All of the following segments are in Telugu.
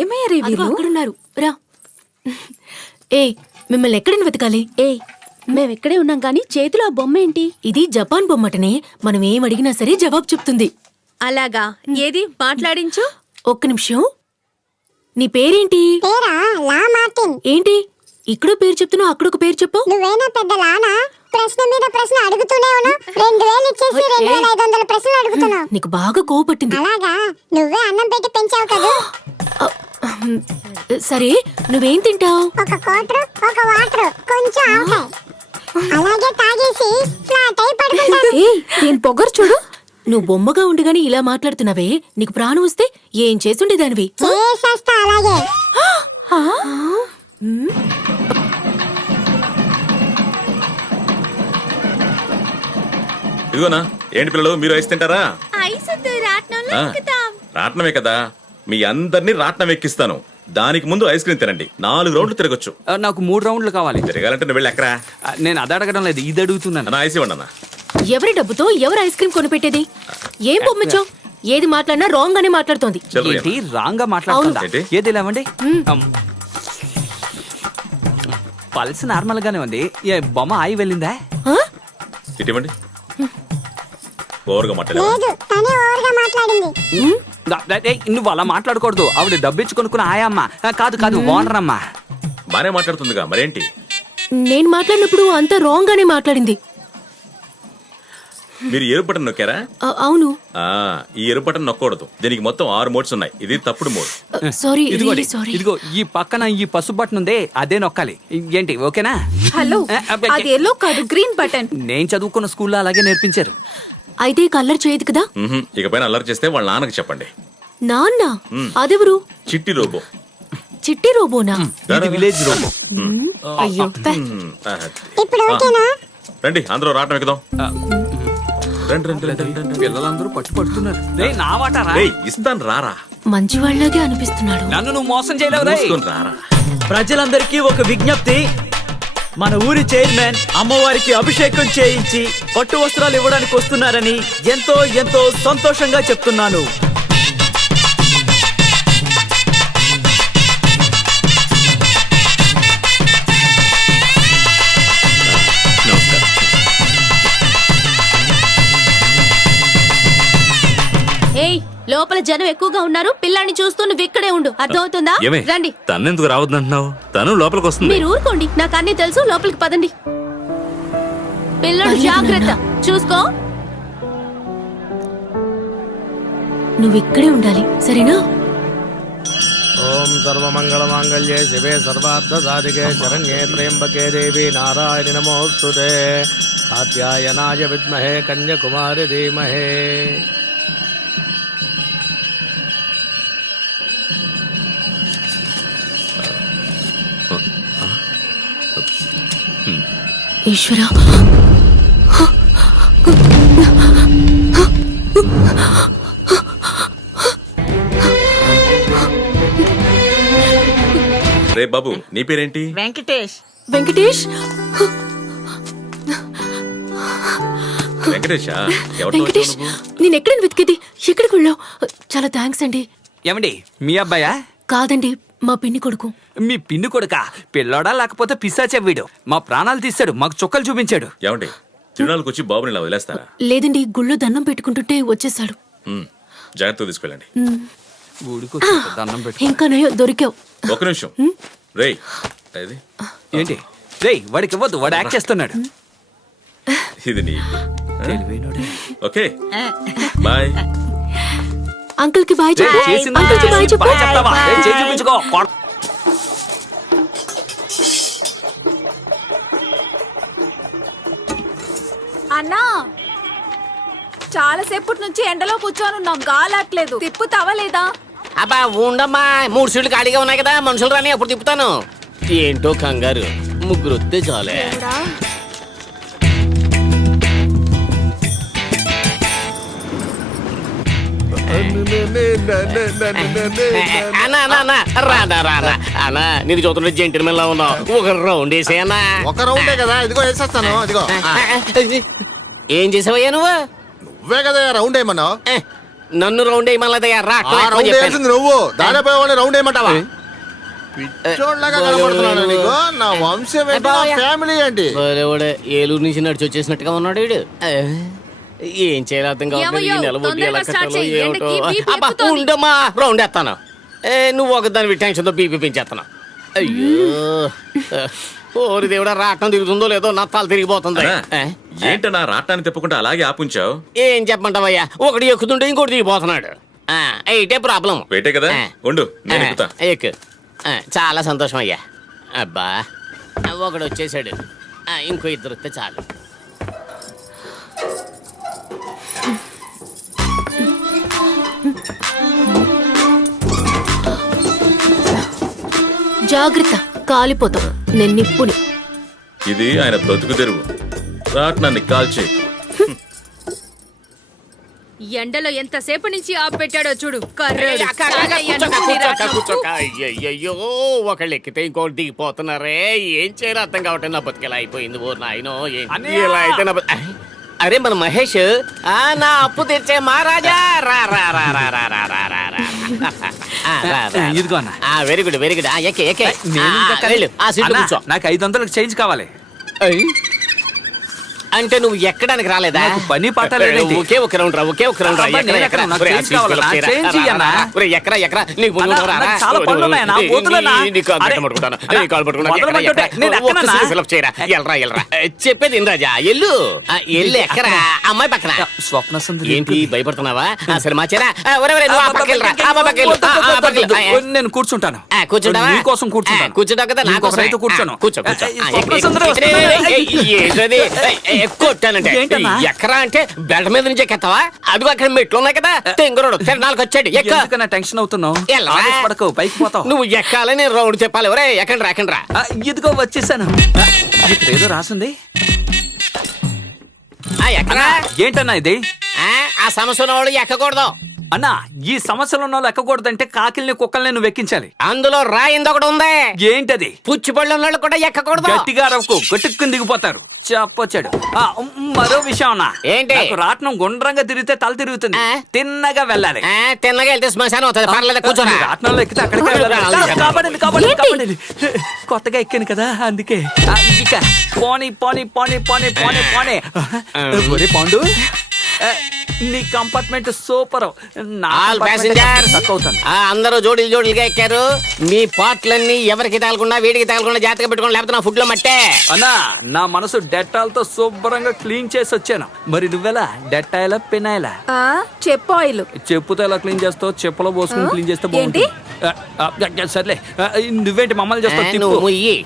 ఏమయ్యారు వీళ్ళు? అక్కడున్నారు రా. ఏ మిమ్మల్ని ఎక్కడని వెతకాలి? మేమెక్కడే ఉన్నాం కానీ చేతిలో ఆ బొమ్మ ఏంటి? ఇది జపాన్ బొమ్మటనే. మనం ఏం అడిగినా సరే జవాబు చెప్తుంది. అలాగా, ఏది మాట్లాడించు. ఒక్క నిమిషం. నీ పేరేంటి? పేరా లా మార్టిన్. ఏంటి ఇక్కడ పేరు చెప్తున్నావు, అక్కడ ఒక పేరు చెప్పు. నువ్వేనా పెద్ద లానా? ప్రశ్న మీద ప్రశ్న అడుగుతూనే ఉన్నావు. 2000 ఇచ్చేసి 2500 ప్రశ్నలు అడుగుతున్నావు. నీకు బాగా కోపట్టింది. అలాగా, నువ్వే అన్నం పెట్టి పెంచావు కదా. సరే నువ్వేం తింటావు? ఒక క్వార్టర్, ఒక వాటర్, కొంచెం ఆవకాయ. అలాగే తాగేసి ఫ్లాట్ అయి పడుకుంటాను. దీని పొగరు చూడు. నువ్వు బొమ్మగా ఉండిగాని ఇలా మాట్లాడుతున్నావే, నీకు ప్రాణం వస్తే ఏం చేసుండేదానివి? చేసేస్తా అలాగే. ఇదిగోనా, ఏంటి పిల్లలు మీరు ఐస్ తింటారా? రాట్నం రాట్నమే కదా, మీ అందరినీ రాట్నం ఎక్కిస్తాను. దానికి ముందు ఐస్ క్రీమ్ తినండి. 4 రౌండ్లు తిరగచ్చు. నాకు 3 రౌండ్లు కావాలి. తిరగాలంటే నువ్వు వెళ్ళి ఎక్కరా? నేను అది అడగడం లేదు, ఇది అడుగుతున్నాను. నా ఐస్ ఇవ్వండి అన్న. ఎవరి డబ్బుతో ఎవరు ఐస్ క్రీమ్ కొనిపెట్టేది? ఏం బొమ్మచ్చో? ఏది మాట్లాడినా రాంగ్ గానే మాట్లాడుతోంది. ఏంటి రాంగ్ గా మాట్లాడుతుందా? ఏంటి? ఏది లేవండి. పల్స్ నార్మల్ గానే ఉంది. ఏ బొమ్మ ఆయి వెళ్ళిందా? ఇటువంటి ఓవర్గా మాట్లాడే లేదు, తనే ఓవర్గా మాట్లాడింది. నువ్వు అలా మాట్లాడకూడదు. ఆవిడ డబ్బిచ్చి కొనుక్కున్న ఆయమ్మ కాదు ఓనర్ అమ్మా. బానే మాట్లాడుతుందిగా, మరేంటి? నేను మాట్లాడినప్పుడు అంతా రాంగ్ గానే మాట్లాడింది. మీరు ఎరుపు బటన్ నొక్కారా? అవును. ఈ ఎరుపు బటన్ నొక్కకూడదు. దీనికి మొత్తం 6 మోడ్స్ ఉన్నాయి. ఇది తప్పుడు మోడ్. సారీ. ఇదిగో ఈ పక్కన ఈ పసుపు బటన్ ఉందే, అదే నొక్కాలి. ఏంటి ఓకేనా? హలో, అది ఎల్లో కాదు, గ్రీన్ బటన్. నేను చదువుకున్న స్కూల్లో అలాగే నేర్పించారు. అయితే కలర్ చేయదు కదా. ఇకపైన అల్లరి చేస్తే వాళ్ళ నాన్నకి చెప్పండి. నాన్న? అదెవరు? చిట్టి రోబో. చిట్టి రోబోనా? ఇది విలేజ్ రోబో. అయ్యో. ఇప్పుడు ఓకేనా? రండి అందరూ రావటం ఎక్కుదాం. రండి. పిల్లలందరూ పట్టుతున్నారు. నా మాట ఇస్తాను రారా. మంచి వాళ్ళగే అనిపిస్తున్నాడు. నన్ను నువ్వు మోసం చేయలేవు. రారా. ప్రజలందరికీ ఒక విజ్ఞప్తి. మన ఊరి చైర్మన్ అమ్మవారికి అభిషేకం చేయించి పట్టు వస్త్రాలు ఇవ్వడానికి వస్తున్నారని ఎంతో సంతోషంగా చెప్తున్నాను. లోపల జనం ఎక్కువగా ఉన్నారు. పిల్లాన్ని చూస్తూ నువ్వు ఇక్కడే ఉండు, అర్థమవుతుందా? రండి. తనెందుకు రావద్దంటున్నావు? తను లోపలికి వస్తుంది. మీరు ఊరుకోండి, నాకు అన్ని తెలుసు. లోపలికి పదండి. పిల్లడు జాగ్రత్త, చూసుకో. నువ్వు ఇక్కడే ఉండాలి, సరేనా? ఓం సర్వమంగళ మాంగళ్యే శివే సర్వార్థ సాధికే శరణ్యే త్రయంబకే దేవి నారాయణి నమోస్తుతే. కాత్యాయనాయ విద్మహే కన్యాకుమారి ధీమహే. ఈశ్వరా, రే బాబు, నీ పేరేంటి? వెంకటేష్. వెంకటేష్? వెంకటేషా? వెంకటేష్, నేను ఎక్కడని వెతికేది? ఎక్కడికి వెళ్ళావు? చాలా థ్యాంక్స్ అండి. ఏమండి, మీ అబ్బాయా? కాదండి, మా పిన్ని కొడుకు. మీ పిన్ని కొడుకా? పిల్లోడా లేకపోతే పిశాచే వీడు? మా ప్రాణాలు తీశాడు, మాకు చుక్కలు చూపించాడు. ఏమండి, తిరునాళ్ళకి వచ్చి బాబుని ఇలా వదిలేస్తారా? లేదండి, గుళ్ళో దండం పెట్టుకుంటుంటే వచ్చేసాడు. జాగ్రత్తగా తీసుకెళ్ళండి. దండం పెట్టు. ఇంకా నయ్యో దొరికావు. ఒక నిమిషం. రేయ్, ఏంటి రేయ్, వాడికి ఇవ్వద్దు, వాడు యాక్ట్ చేస్తున్నాడు. ఇది నీకు. Okay, bye. అంకుల్ కి బాయ్ చెప్పు. అంకుల్ కి బాయ్ చెప్పు. చూపించుకో. అన్నా, చాలా సేపటి నుంచి ఎండలో కూర్చొని ఉన్నాం, గాలట్లేదు. తిప్పుతావా లేదా? అబ్బా ఉండమ్మా, 3 సీట్లు ఖాళీగా ఉన్నాయి కదా, మనుషులు రాని అప్పుడు తిప్పుతాను. ఏంటో కంగారు, 3 వస్తే చాలే. అన్నా నీకు చూస్తుంటే జెంటిల్మెన్ లా ఉన్నావు. ఒక రౌండ్ వేసేయన్నా. ఒక రౌండే కదా, ఇదిగో వేసేస్తాను. ఇదిగో ఏం చేసావయ్యా నువ్వు? నువ్వే కదా రౌండ్ వేయమన్నావు. నన్ను రౌండ్ వేయమన్నదయ్యా రా ఆ రౌండ్ వేసింది నువ్వు దానిపై రౌండ్ వేయమంటావా పిచ్చోడ్లాగా కనబడుతున్నాను నీకు నా వంశం ఏంటి, నా ఫ్యామిలీ ఏంటి? ఏలూరు నుంచి నడిచి వచ్చేసినట్టుగా ఉన్నాడు వీడు ఏం చేయాలి అర్థం కావట్లేదు. ఈ ఏమయ్యో, నెల వడ్డీ ఎలా తొందరగా స్టార్ట్ కట్టాలో చెయ్యి. ఏమిటో. ఎండకి బీపీ అబ్బా, ఎక్కుతోంది. ఉండమ్మా రౌండ్ వేస్తాను. నువ్వు ఒకదాని టెన్షన్తో బీపీ పెంచేస్తాను. అయ్యో ఓరి దేవుడా, రాటం తిరుగుతుందో లేదో నా తల తిరిగిపోతుంది. అన్నా, ఏంటన్నా రాట్నాన్ని తిప్పకుండా అలాగే ఆపుంచావు? ఏం చెప్పమంటావయ్యా, ఒకటి ఎక్కుతుంటే ఇంకోటి దిగిపోతున్నాడు. అయితే ప్రాబ్లం. వేటే కదా, ఉండు నేను ఎక్కుతా. ఎక్కు. చాలా సంతోషం అయ్యా. అబ్బా ఒకడు వచ్చేసాడు, ఇంకో ఇద్దరు వస్తే చాలు. జాగ్రత్త, కాలిపోతాం. నేను నిప్పుని. ఇది ఆయన బ్రతుకు తెరువు. రాట్నాన్ని కాల్చే. ఎండలో ఎంతసేపు నుంచి ఆపెట్టాడో చూడు. అయ్యయ్యో, ఒకళ్ళు ఎక్కితే ఇంకోటి దిగిపోతున్నారే. ఏం చేయాలి అర్థం కావటం, నా బతికేలా అయిపోయింది. ఓ నాయనో, ఇలా అయితే నా అరే మన మహేష్, నా అప్పు తెచ్చే మహారాజా, రా రా రా రా రా రా రా రా రా. ఇదిగో అన్న. Very good very good. ఎక్కే ఎక్కే. వెళ్ళు, ఆ సీట్లో అన్నా, కూర్చో. నాకు 500 చేంజ్ కావాలి. అంటే నువ్వు ఎక్కడానికి రాలేదా? నాకు పని పాట లేదేంటి? ఒకే ఒక రౌండ్ రా, ఒకే ఒక రౌండ్ రా. అబ్బా, నేను ఎక్కడ? నాకు change కావాలా? నా change ఇయ్యన్నా? ఎక్కరా ఎక్కరా నీకు ముందు అన్నా, రా, రా. నాకు చాలా పనులు ఉన్నాయి, నా పోతులేనా? నీ కాలు అరే, పట్టుకుంటాను, అన్నా, నీ కాలు పట్టుకుంటాను. వదలమంటుంటే నేను ఎక్కనన్నా? ఒక్కసారి fill up చేయరా. ఎల్రా ఎల్రా. చెప్పేది ఇన్ రాజా, ఎల్లు. ఎల్లు ఎక్కరా? అమ్మాయి పక్కన. స్వప్న సుందరి ఏంటి భయపడుతున్నావా? సరే మార్చారా. నువ్వు ఆ పక్కకి వెళ్ళరా. ఆ పక్కకి వెళ్ళు. ఆ పక్కకి వెళ్ళు. నేను కూర్చుంటాను. కూర్చుంటావా? నీకోసం కూర్చుంటాను. కూర్చుంటావు కదా, నా నీకోసం కోసం అయితే కూర్చోను. కూర్చో కూర్చో. స్వప్న సుందరి వస్తున్నారు. ఏంటది కొట్టానంటే ఏంటన్నా? ఎక్కరా అంటే బెల్ట్ మీద నుంచి ఎక్కతావా? అది అక్కడ మెట్లు ఉన్నాయి కదా, తెంగరోడు తిరణాలకు వచ్చాడు. ఎందుకన్నా టెన్షన్ అవుతున్నావు? ఎల్లరా? పడకు, పైకి పోతావు. నువ్వు ఎక్కాలని రౌండ్ చెప్పాలి. ఎవరే ఎక్కండి రా, ఎక్కండి రా. ఇదిగో వచ్చేసాను. ఇక్కడ ఏదో రాసింది. ఎక్కరా? ఏంటన్నా ఇది? ఆ సమస్య ఉన్న వాళ్ళు ఎక్కకూడదు. అన్నా, ఈ సమస్యలు ఉన్న వాళ్ళు ఎక్కకూడదంటే కాకిల్ని కుక్కల్ని నువ్వు ఎక్కించాలి. అందులో రాయింది ఒకటి ఉంది. ఏంటది? పుచ్చిపళ్ళు ఉన్న వాళ్ళు కూడా ఎక్కకూడదు. గట్టిగా రవ్వుకు గట్టుకుని దిగిపోతారు. చెప్పొచ్చాడు. మరో విషయం అన్నా, ఏంటి? నాకు రాట్నం గుండ్రంగా తిరిగితే తల తిరుగుతుంది. తిన్నగా వెళ్ళాలి. తిన్నగా వెళ్తే శ్మశానం అవుతుంది. పర్లేదు కూర్చోరా. రాట్నంలో ఎక్కితే అక్కడికే వెళ్ళాలి. కాబడండి, కాబడండి, కాబడండి. కొత్తగా ఎక్కాను కదా, అందుకే. ఇక పోనీ పోనీ పోనీ పోనీ పోనీ పోనీ. ఒరే పాండు, నీ కంపార్ట్మెంట్ సూపర్. ఆల్ ప్యాసింజర్స్ అందరూ జోడీలు జోడీలుగా ఎక్కారు. మీ పాటలన్నీ ఎవరికి తగలకుండా వీడికి తగలకుండా జాగ్రత్తగా పెట్టుకోండి, లేకపోతే నా ఫుడ్ లో మట్టే. అన్నా, నా మనసు డెటాల్ తో శుభ్రంగా క్లీన్ చేసి వచ్చాను. మరి నువ్వెలా? డెటాయిలా పెనాయిలా? చెప్పు ఆయిల్. చెప్పుతో ఎలా క్లీన్ చేస్తావు? చెప్పులో పోసుకుని క్లీన్ చేస్తే బాగుంటుంది. సర్లే, నువ్వేంటి మమ్మల్ని చేస్తావు? నువ్వు ముయ్యి.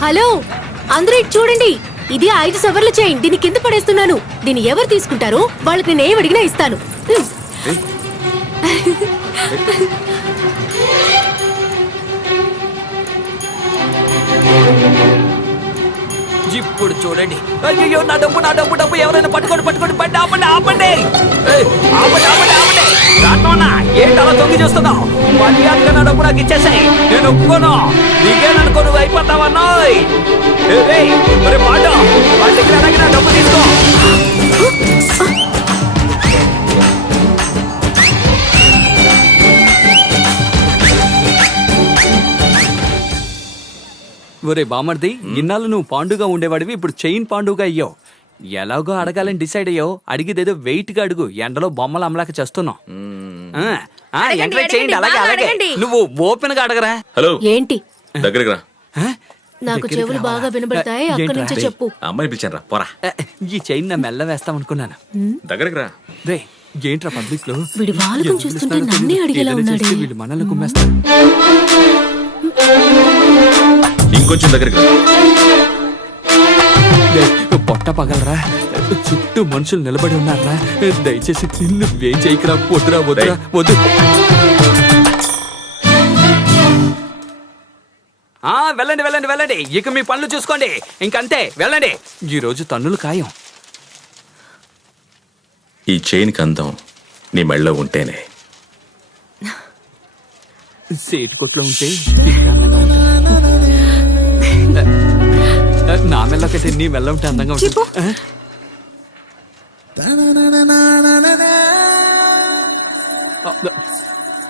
హలో, అందరూ ఇటు చూడండి. ఇది 5 సవర్ల చైన్. దీన్ని కింద పడేస్తున్నాను. దీన్ని ఎవరు తీసుకుంటారో వాళ్ళకి నేను ఏం అడిగినా ఇస్తాను. ఇప్పుడు చూడండి. అయ్యో, నా డబ్బు నా డబ్బు డబ్బు ఎవరైనా పట్టుకోండి పట్టుకోండి. బండి ఆపండి ఆపండి. ఆపండి ఆపండి ఆపండి. రాట్నోనా, ఏంటి అలా తొంగి చూస్తున్నావు? మర్యాదగా నా డబ్బు నాకు ఇచ్చేసాయి. నేను ఒప్పుకోను. నీకేననుకో నువ్వు అయిపోతావన్నాయ్. మరి పాడు వాళ్ళ దగ్గర అలాగే నా డబ్బు తీసుకో. ఒరే బామర్ది, ఇన్నాళ్ళు నువ్వు పాండుగా ఉండేవాడివి, ఇప్పుడు చైన్ పాండుగా అయ్యావు. ఎలాగో అడగాలని డిసైడ్ అయ్యావు. అడిగిదేదో వెయిట్ గా అడుగు. ఎండలో బొమ్మలు అమలాక చేస్తున్నావు. ఎంకరేజ్ చేయండి. అలాగే అలాగే. నువ్వు ఓపెన్ గా అడగరా. హలో, ఏంటి? దగ్గరికి రా. నాకు చెవులు బాగా వినబడతాయి. అక్కడి నుంచి చెప్పు. అమ్మాయిని పిలిచాను రా, పోరా. ఈ చైన్ నా మెల్ల వేస్తాం అనుకున్నాను. దగ్గరికి రా. రే, ఏంట్రా పబ్లిక్ లో వీడి వాళ్ళకం చూస్తుంటే నన్నే అడిగేలా ఉన్నాడే. వీళ్ళు మనల్ని కుమ్మేస్తారు. ఇంకొంచెం దగ్గరికి రా. పొట్ట పగలరా, చుట్టూ మనుషులు నిలబడి ఉన్నారా. దయచేసి నువ్వేం చేయకురా. వద్దురా వద్దురా వద్దు. వెళ్ళండి వెళ్ళండి వెళ్ళండి. ఇక మీ పనులు చూసుకోండి. ఇంకంతే, వెళ్ళండి. ఈ రోజు తన్నులు ఖాయం. ఈ చైన్ కందం నీ మెళ్ళో ఉంటేనే సేటు కొట్లో ఉంటే ఇంకా అందంగా ఉంటుంది. నా మెల్ల కంటే నీ మెల్ల ఉంటే అందంగా ఉంటుంది.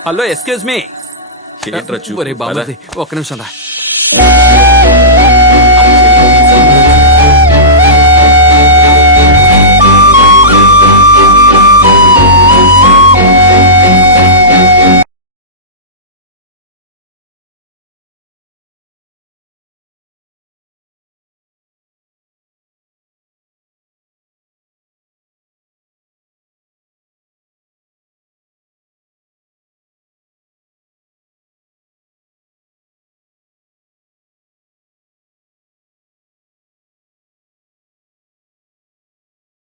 హలో ఎక్స్క్యూజ్ మీ ఏంట్రా చూపు? ఒరే బాబు ఒక్క నిమిషం రా